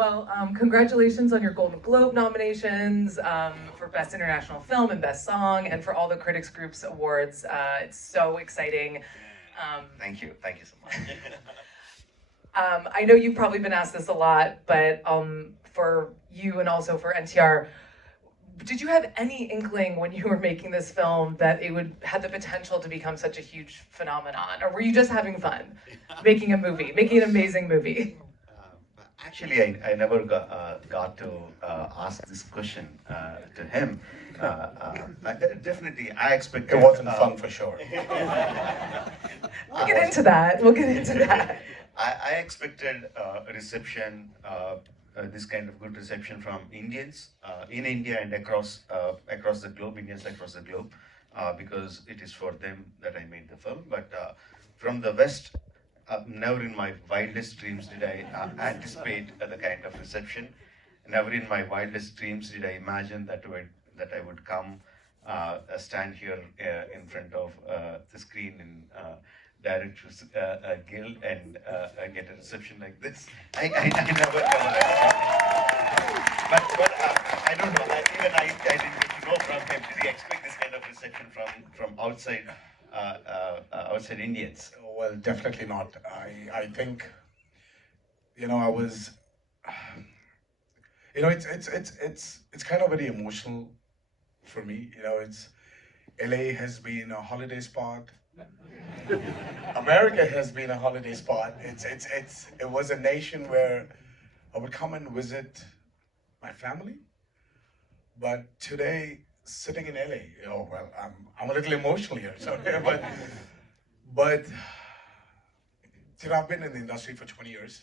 Well, congratulations on your Golden Globe nominations for Best International Film and Best Song, and for all the Critics Group's awards. It's so exciting. Thank you so much. I know you've probably been asked this a lot, but for you and also for NTR, did you have any inkling when you were making this film that it would have the potential to become such a huge phenomenon? Or were you just having fun making a movie, making an amazing movie? Actually, I never got to ask this question to him. Definitely, I expected... It wasn't fun for sure. We'll get into that. We'll get into that. I expected a reception, this kind of good reception from Indians in India and across the globe, Indians across the globe, because it is for them that I made the film. But from the West, never in my wildest dreams did I anticipate the kind of reception. Never in my wildest dreams did I imagine that I would come, stand here in front of the screen in Directors Guild and get a reception like this. I never but I don't know. Even I didn't get to know from him. Did he expect this kind of reception from outside Indians? Well, definitely not. I think, I was, it's kind of very emotional for me. LA has been a holiday spot. America has been a holiday spot. It was a nation where I would come and visit my family. But today, sitting in LA, I'm a little emotional here. So, but I've been in the industry for 20 years,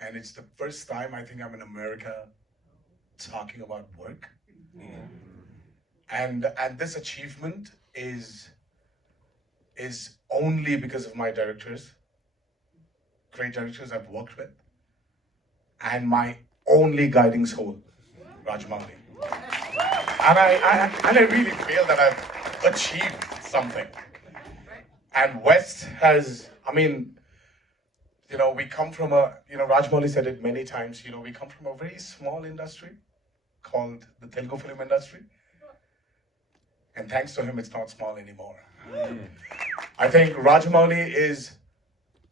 and it's the first time I think I'm in America talking about work. And this achievement is only because of my directors, great directors I've worked with, and my only guiding soul, Rajamouli. And I really feel that I've achieved something. And West has, we come from Rajamouli said it many times, we come from a very small industry called the Telugu film industry. And thanks to him, it's not small anymore. I think Rajamouli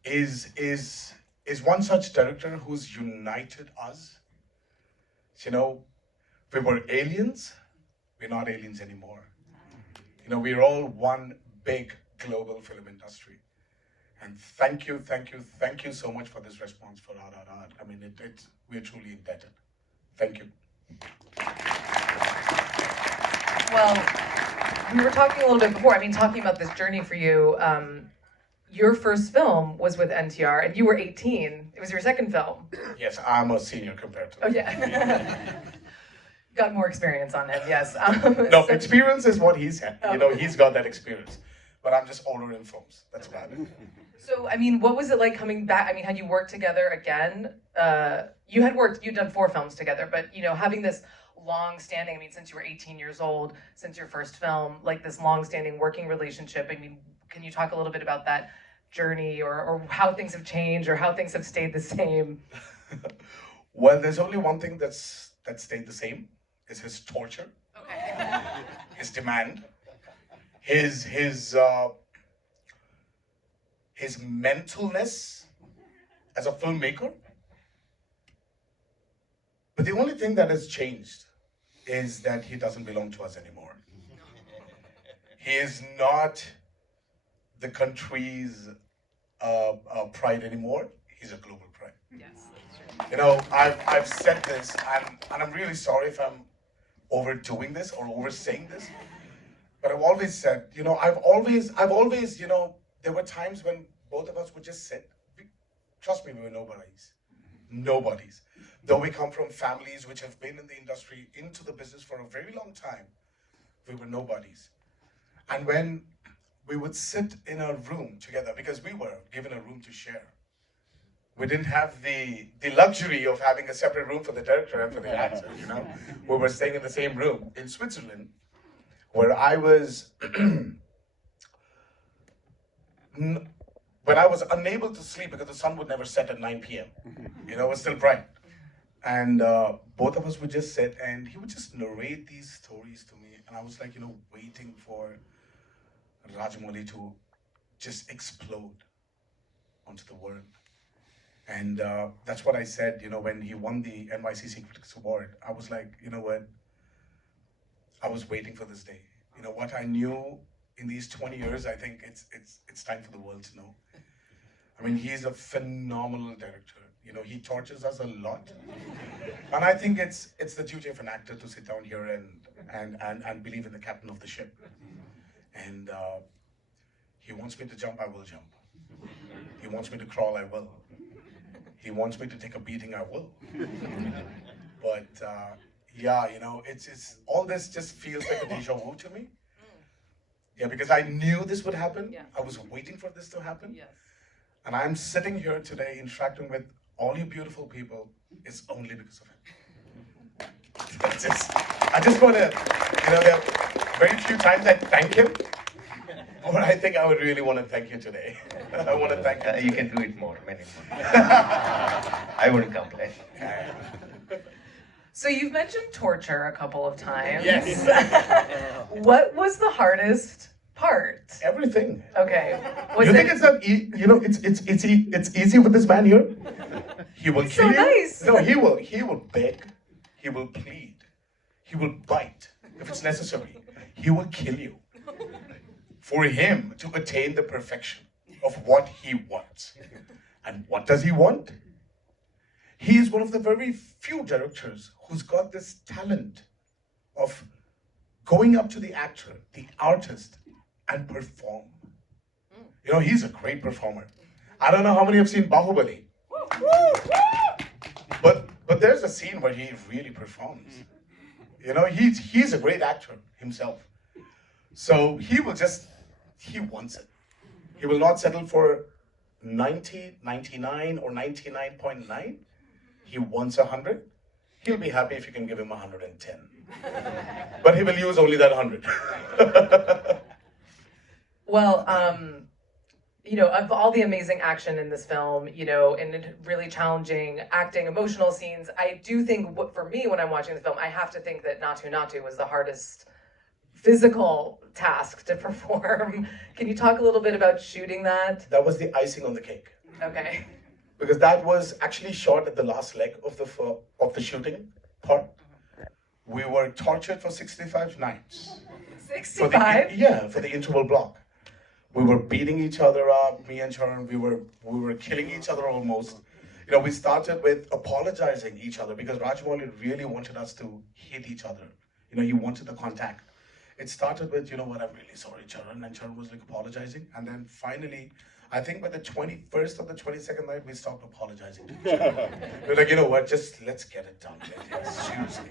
is one such director who's united us. We were aliens, we're not aliens anymore. We're all one big global film industry. And thank you so much for this response for RRR. We're truly indebted. Thank you. Well, we were talking a little bit before, talking about this journey for you. Your first film was with NTR, and you were 18. It was your second film. Yes, I'm a senior compared to him. Oh, yeah. Got more experience on him, yes. No, experience is what he's had. He's got that experience. But I'm just older in films. That's about it. So, what was it like coming back? Had you worked together again? You'd done 4 films together, but, having this long-standing, since you were 18 years old, since your first film, like this long-standing working relationship, can you talk a little bit about that journey or how things have changed or how things have stayed the same? Well, there's only one thing that stayed the same, is his torture. Okay. His demand, his mentalness as a filmmaker. But the only thing that has changed is that he doesn't belong to us anymore. He is not the country's pride anymore. He's a global pride. Yes. I've said this, and I'm really sorry if I'm overdoing this or oversaying this, but I've always said, I've always, there were times when both of us would just sit. Trust me, we were nobodies. Though we come from families which have been in the industry, into the business for a very long time, we were nobodies. And when we would sit in a room together, because we were given a room to share, we didn't have the luxury of having a separate room for the director and for the actor, We were staying in the same room in Switzerland, where I was, when I was unable to sleep because the sun would never set at 9 p.m. It was still bright. And both of us would just sit and he would just narrate these stories to me. And I was like, waiting for Rajamouli to just explode onto the world. And that's what I said, when he won the NYCC Critics Award. I was like, you know what? I was waiting for this day. What I knew in these 20 years, I think it's time for the world to know. I mean, he's a phenomenal director. He tortures us a lot. And I think it's the duty of an actor to sit down here and believe in the captain of the ship. And he wants me to jump, I will jump. He wants me to crawl, I will. He wants me to take a beating, I will. But yeah, it's all this just feels like a deja vu to me. Yeah, because I knew this would happen. Yeah. I was waiting for this to happen. Yes. And I'm sitting here today interacting with all you beautiful people. It's only because of him. I just want to, there are very few times I thank him. But I think I would really want to thank you today. I want to thank you. You can do it more, many more. I wouldn't complain. So you've mentioned torture a couple of times. Yes. What was the hardest part? Everything. Okay. You think it's not? It's easy with this man here. He will He's kill so you. nice. No, he will beg. He will plead. He will bite if it's necessary. He will kill you for him to attain the perfection of what he wants. And what does he want? He is one of the very few directors who's got this talent of going up to the actor, the artist, and perform. He's a great performer. I don't know how many have seen Bahubali. But there's a scene where he really performs. He's a great actor himself. So he wants it. He will not settle for 90, 99, or 99.9. He wants 100. He'll be happy if you can give him 110. But he will use only that 100. Well, of all the amazing action in this film, and really challenging acting, emotional scenes, I do think, for me, when I'm watching the film, I have to think that Natu Natu was the hardest physical task to perform. Can you talk a little bit about shooting that? That was the icing on the cake. Okay. Because that was actually shot at the last leg of the shooting part. We were tortured for 65 nights. 65? For the interval block. We were beating each other up, me and Charan, we were killing each other almost. We started with apologizing each other because Rajamouli really wanted us to hit each other. He wanted the contact. It started with, I'm really sorry, Charan, and Charan was like apologizing. And then finally, I think by the 21st or the 22nd night, we stopped apologizing to each other. We're like, what, just let's get it done. Seriously.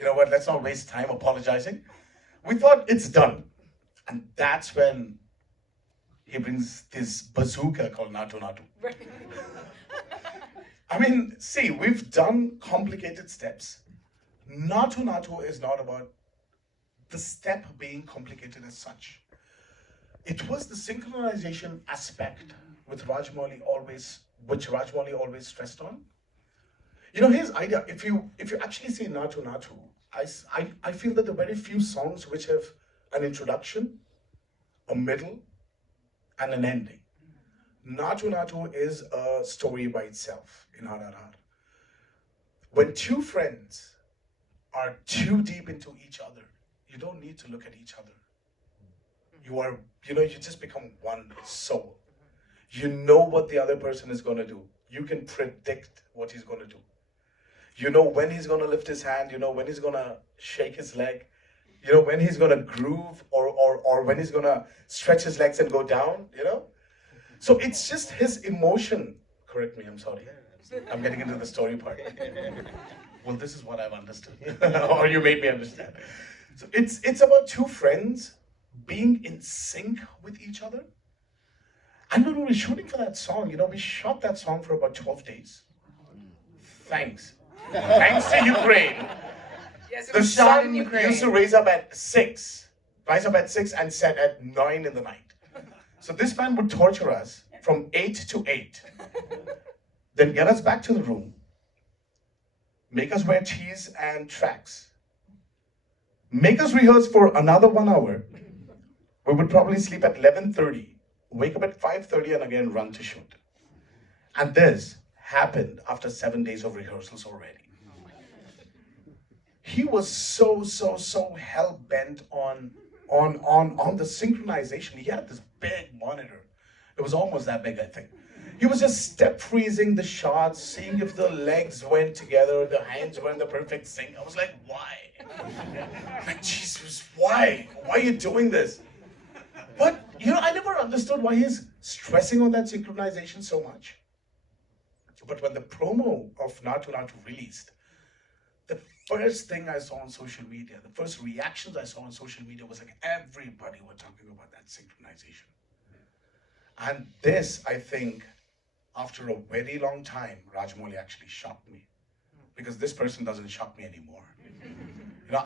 Let's not waste time apologizing. We thought it's done. And that's when he brings this bazooka called Natu Natu. I mean, see, we've done complicated steps. Natu Natu is not about the step being complicated as such. It was the synchronization aspect which Rajamouli always stressed on. His idea, if you actually see Natu Natu, I feel that the very few songs which have an introduction, a middle, and an ending. Natu Natu is a story by itself in RRR. When two friends are too deep into each other, you don't need to look at each other. You just become one soul. You know what the other person is going to do. You can predict what he's going to do. You know when he's going to lift his hand, when he's going to shake his leg, when he's going to groove or when he's going to stretch his legs and go down, So it's just his emotion. Correct me, I'm sorry. I'm getting into the story part. Well, this is what I've understood. Or you made me understand. So it's about two friends being in sync with each other. And when we were shooting for that song, we shot that song for about 12 days. Thanks. Thanks to Ukraine. Yes, it The was shot in sun Ukraine. used to rise up at 6 and set at 9 in the night. So this man would torture us from 8 to 8. Then get us back to the room, make us wear tees and tracks, make us rehearse for another 1 hour. We would probably sleep at 11:30, wake up at 5:30, and again run to shoot. And this happened after 7 days of rehearsals already. He was so hell bent on the synchronization. He had this big monitor. It was almost that big, I think. He was just step freezing the shots, seeing if the legs went together, the hands were in the perfect sync. I was like, why? Like, Jesus, why? Why are you doing this? But, I never understood why he's stressing on that synchronization so much. But when the promo of Natu Natu released, the first thing I saw on social media, the first reactions I saw on social media was like everybody were talking about that synchronization. And this, I think, after a very long time, Rajamouli actually shocked me. Because this person doesn't shock me anymore.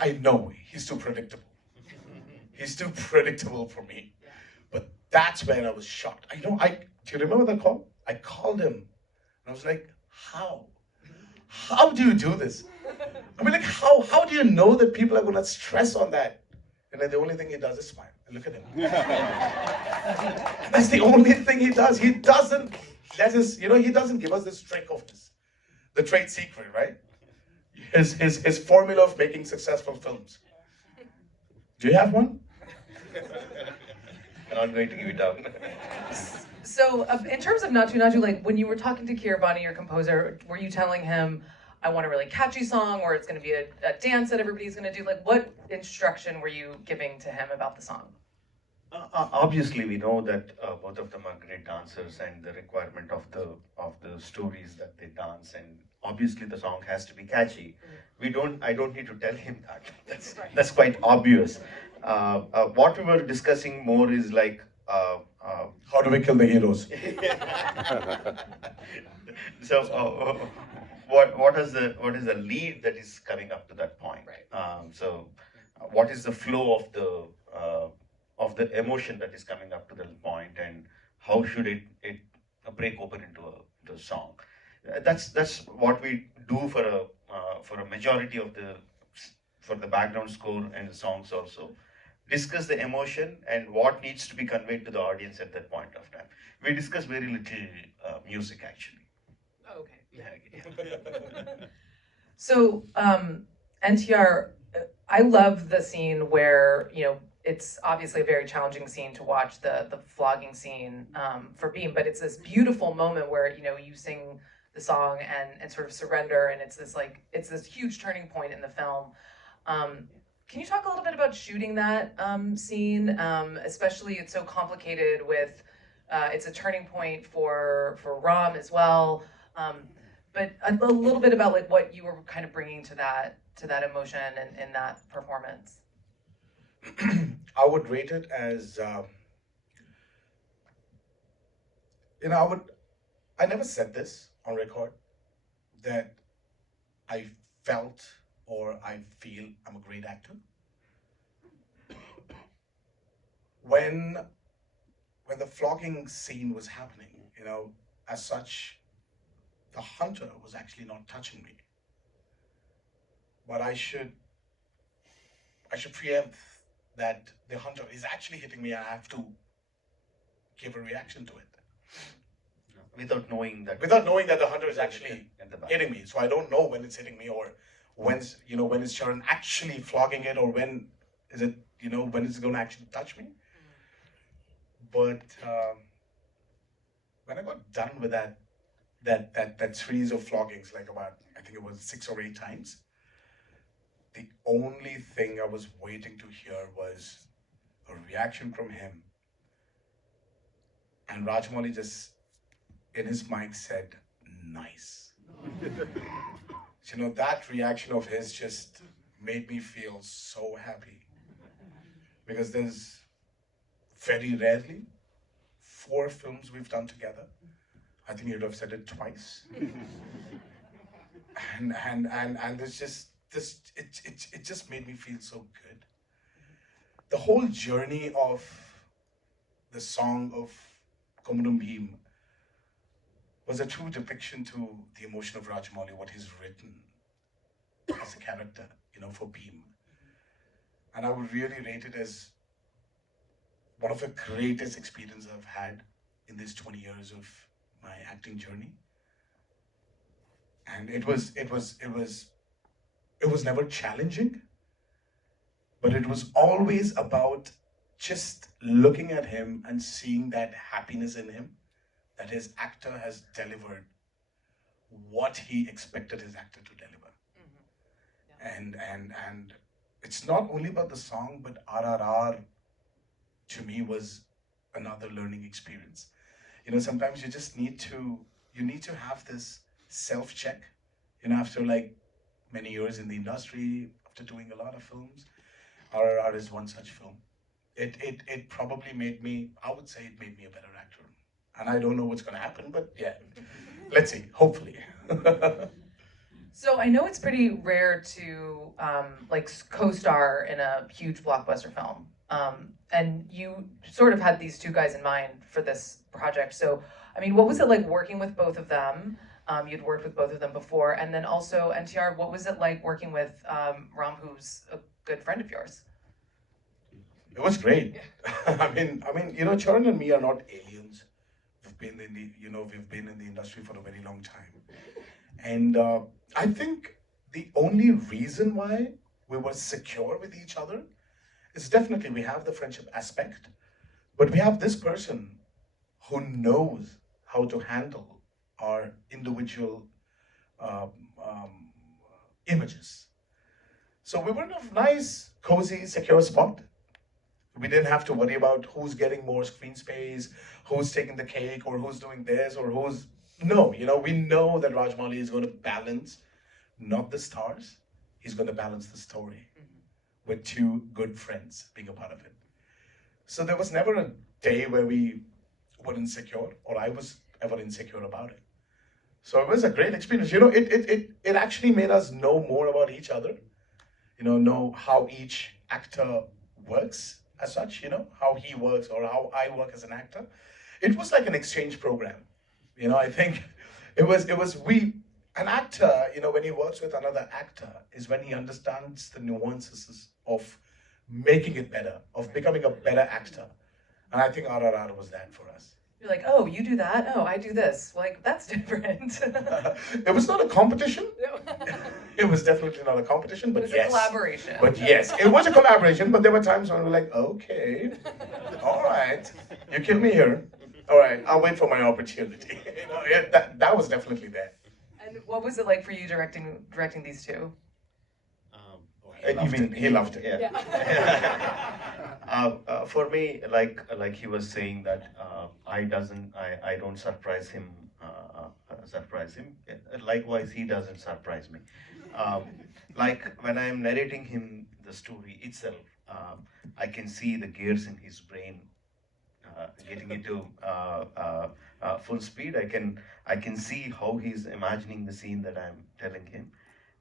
I know he's too predictable. He's too predictable for me. But that's when I was shocked. Do you remember that call? I called him. And I was like, how? How do you do this? I mean, like, how do you know that people are going to stress on that? And then the only thing he does is smile. And look at him. That's the only thing he does. He doesn't let us, he doesn't give us this trick of this. The trade secret, right? His formula of making successful films. Do you have one? I'm not going to give it up. So, in terms of Natu Natu, like when you were talking to Keeravani, your composer, were you telling him, I want a really catchy song, or it's going to be a dance that everybody's going to do? Like, what instruction were you giving to him about the song? Obviously, we know that both of them are great dancers, and the requirement of the stories that they dance, and obviously the song has to be catchy. I don't need to tell him that. That's quite obvious. What we were discussing more is like how do we kill the heroes? So what is the lead that is coming up to that point? Right. So what is the flow of the emotion that is coming up to that point, and how should it break open into the song? That's what we do for a majority of the background score and the songs also. Discuss the emotion and what needs to be conveyed to the audience at that point of time. We discuss very little music actually. Oh, okay. So, NTR, I love the scene where, it's obviously a very challenging scene to watch, the flogging scene for Bheem, but it's this beautiful moment where, you sing the song and sort of surrender, and it's this huge turning point in the film. Can you talk a little bit about shooting that scene? Especially, it's so complicated with, it's a turning point for Ram as well. But a little bit about like what you were kind of bringing to that emotion and in that performance. I would rate it as, I never said this on record, that I felt or I feel I'm a great actor. When the flogging scene was happening, as such, the hunter was actually not touching me. But I should preempt that the hunter is actually hitting me. I have to give a reaction to it. Without knowing that the hunter is actually hitting me. So I don't know when it's hitting me, or when is Sharon actually flogging it, or when is it, when it's going to actually touch me. But when I got done with that series of floggings, like about, I think it was 6 or 8 times, the only thing I was waiting to hear was a reaction from him. And Rajamouli just, in his mic, said, nice. That reaction of his just made me feel so happy. Because there's very rarely 4 films we've done together. I think you'd have said it twice. and there's just it just made me feel so good. The whole journey of the song of Rajamouli and Bheem was a true depiction to the emotion of Rajamouli, what he's written. as a character, for Bheem. And I would really rate it as one of the greatest experiences I've had in these 20 years of my acting journey. And it was never challenging, but it was always about just looking at him and seeing that happiness in him, that his actor has delivered what he expected his actor to deliver. And it's not only about the song, but RRR to me was another learning experience. Sometimes you just need to have this self-check, after like many years in the industry, after doing a lot of films. RRR is one such film. It probably made me, I would say it made me a better actor. And I don't know what's gonna happen, but yeah, let's see, hopefully. So I know it's pretty rare to like co-star in a huge blockbuster film. And you sort of had these two guys in mind for this project. So, I mean, what was it like working with both of them? You'd worked with both of them before. And then also, NTR, what was it like working with Ram, who's a good friend of yours? It was great. I mean, Charan and me are not aliens. We've been in the industry for a very long time. And I think the only reason why we were secure with each other is definitely we have the friendship aspect, but we have this person who knows how to handle our individual images. So we were in a nice, cozy, secure spot. We didn't have to worry about who's getting more screen space, who's taking the cake, or who's doing this, or who's... No, we know that Rajamouli is going to balance, not the stars, he's going to balance the story with two good friends being a part of it. So there was never a day where we were insecure, or I was ever insecure about it. So it was a great experience. It actually made us know more about each other, know how each actor works as such, how he works or how I work as an actor. It was like an exchange program. I think an actor, when he works with another actor, is when he understands the nuances of making it better, of becoming a better actor. And I think RRR was that for us. You're like, oh, you do that? Oh, I do this. Like, that's different. It was not a competition. No. It was definitely not a competition, but it was yes. a collaboration. But yes, it was a collaboration, but there were times when we were like, okay, all right, you kill me here. All right, I'll wait for my opportunity. That was definitely there. And what was it like for you directing these two? He loved it. Yeah. For me, like he was saying that I don't surprise him. Likewise, he doesn't surprise me. Like when I'm narrating him the story itself, I can see the gears in his brain getting into full speed. I can see how he's imagining the scene that I'm telling him,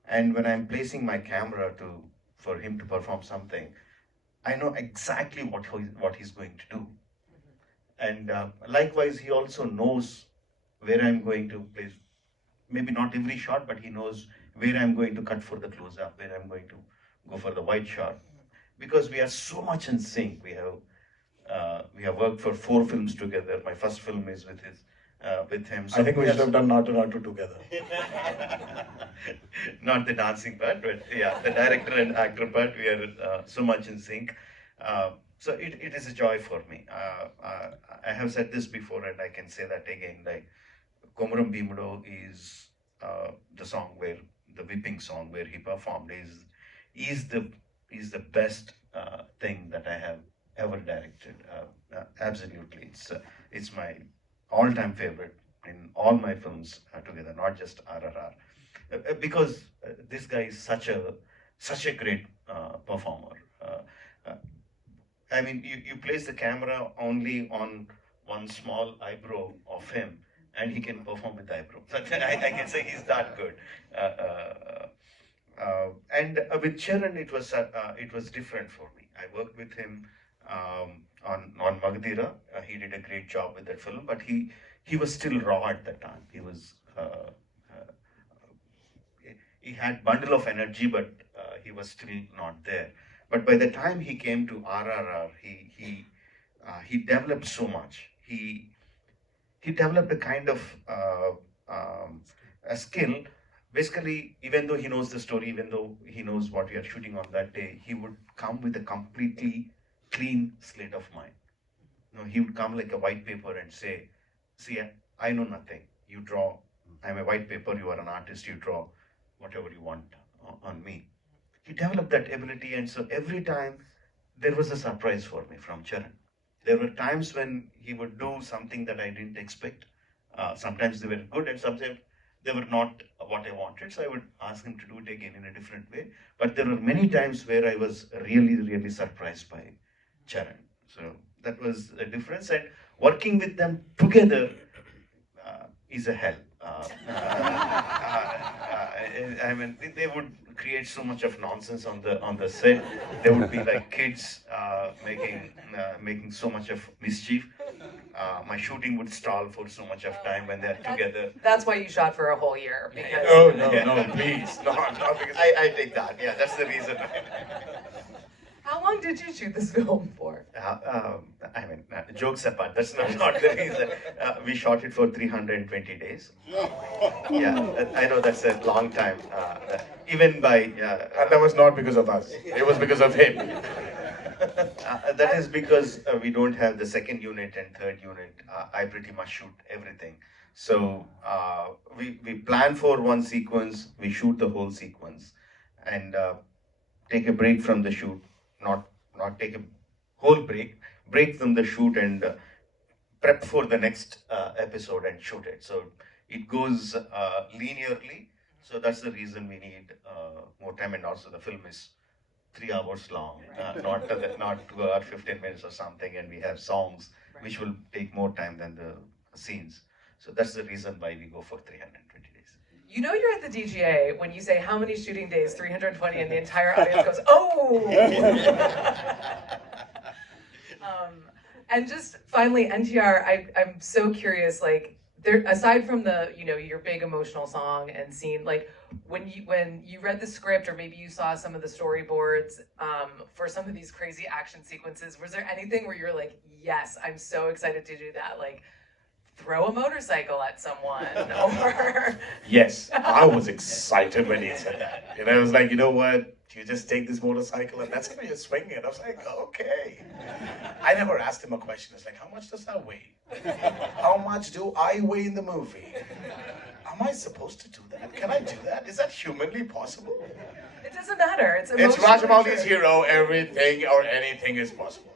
and when I'm placing my camera for him to perform something, I know exactly what he's going to do. And likewise, he also knows where I'm going to place, maybe not every shot, but he knows where I'm going to cut for the close-up, where I'm going to go for the wide shot. Because we are so much in sync. We have worked for 4 films together. My first film is with him. So I think we should have done Natu together. Not the dancing part, but yeah, the director and actor part, we are so much in sync. So it is a joy for me. I have said this before, and I can say that again. Like Komuram Bheemudo is the song where the whipping song where he performed is the best thing that I have ever directed. Absolutely, it's my all-time favorite in all my films together, not just RRR. Because this guy is such a great performer. I mean, you place the camera only on one small eyebrow of him, and he can perform with eyebrow. I can say he's that good. And with Charan, it was different for me. I worked with him on Magadira. He did a great job with that film, but he was still raw at that time. He was he had bundle of energy, but he was still not there. But by the time he came to RRR, he developed so much. He developed a kind of a skill. Basically, even though he knows the story, even though he knows what we are shooting on that day, he would come with a completely clean slate of mind. You know, he would come like a white paper and say, "See, I know nothing. You draw. I'm a white paper. You are an artist. You draw whatever you want on me." He developed that ability, and so every time there was a surprise for me from Charan. There were times when he would do something that I didn't expect. Sometimes they were good, and sometimes they were not what I wanted. So I would ask him to do it again in a different way. But there were many times where I was really, really surprised by Charan. So that was a difference. And working with them together is a hell. I mean, they would create so much of nonsense on the set. There would be like kids making so much of mischief. My shooting would stall for so much of time when they're together. That's why you shot for a whole year. Because No, please, not because I take that. Yeah, that's the reason. How long did you shoot this film for? I mean, jokes apart, that's not the reason. We shot it for 320 days. Yeah, I know that's a long time. Even by... and that was not because of us. It was because of him. That is because we don't have the second unit and third unit. I pretty much shoot everything. So we plan for one sequence, we shoot the whole sequence, and take a break from the shoot. Not take a whole break from the shoot and prep for the next episode and shoot it. So it goes linearly. So that's the reason we need more time, and also the film is 3 hours long, not 2 hours 15 minutes or something, and we have songs which will take more time than the scenes. So that's the reason why we go for 320 days. You know you're at the DGA when you say how many shooting days, 320, and the entire audience goes, oh! And just finally, NTR, I'm so curious, like, there, aside from the, you know, your big emotional song and scene, like, when you read the script, or maybe you saw some of the storyboards for some of these crazy action sequences, was there anything where you're like, yes, I'm so excited to do that? Like, throw a motorcycle at someone, or... Yes, I was excited when he said that. And I was like, you know what? You just take this motorcycle and that's how you swing it. I was like, okay. I never asked him a question. It's like, how much does that weigh? How much do I weigh in the movie? Am I supposed to do that? Can I do that? Is that humanly possible? It doesn't matter. It's Rajamouli's hero. Everything or anything is possible.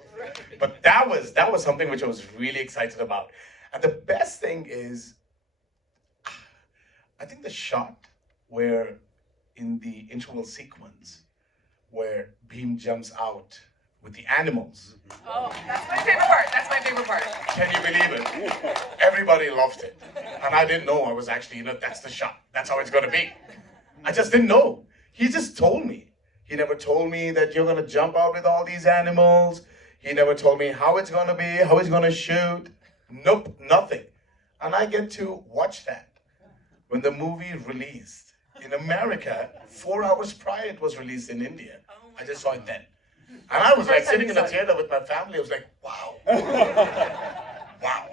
But that was something which I was really excited about. And the best thing is, I think the shot where in the interval sequence where Bheem jumps out with the animals. Oh, that's my favorite part. That's my favorite part. Can you believe it? Everybody loved it. And I didn't know I was actually, you know, that's the shot. That's how it's going to be. I just didn't know. He just told me. He never told me that you're going to jump out with all these animals. He never told me how it's going to be, how he's going to shoot. Nope, nothing. And I get to watch that when the movie released. In America, 4 hours prior it was released in India. I just saw it then. And I was like sitting in the theater with my family. I was like, wow. Wow.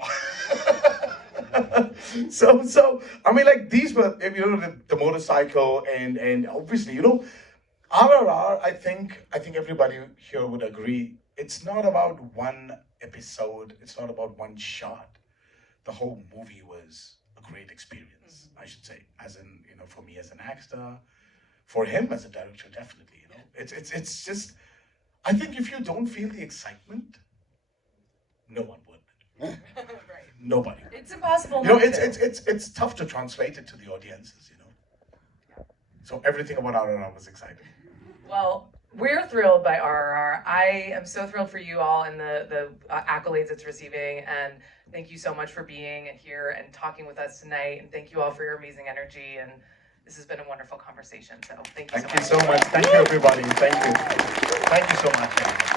So I mean, like, these were, you know, the motorcycle and obviously, you know, RRR, I think everybody here would agree, it's not about one episode, it's not about one shot. The whole movie was a great experience, I should say, as in, you know, for me as an actor, for him as a director, definitely, you know. It's just, I think if you don't feel the excitement, no one would. Right. Nobody. It's impossible. You know, it's tough to translate it to the audiences, you know. So everything about RRR was exciting. Well, we're thrilled by RRR. I am so thrilled for you all and the accolades it's receiving, and thank you so much for being here and talking with us tonight, and thank you all for your amazing energy, and this has been a wonderful conversation, so thank you so much. Thank you so much. Thank you, everybody. Thank you. Thank you so much.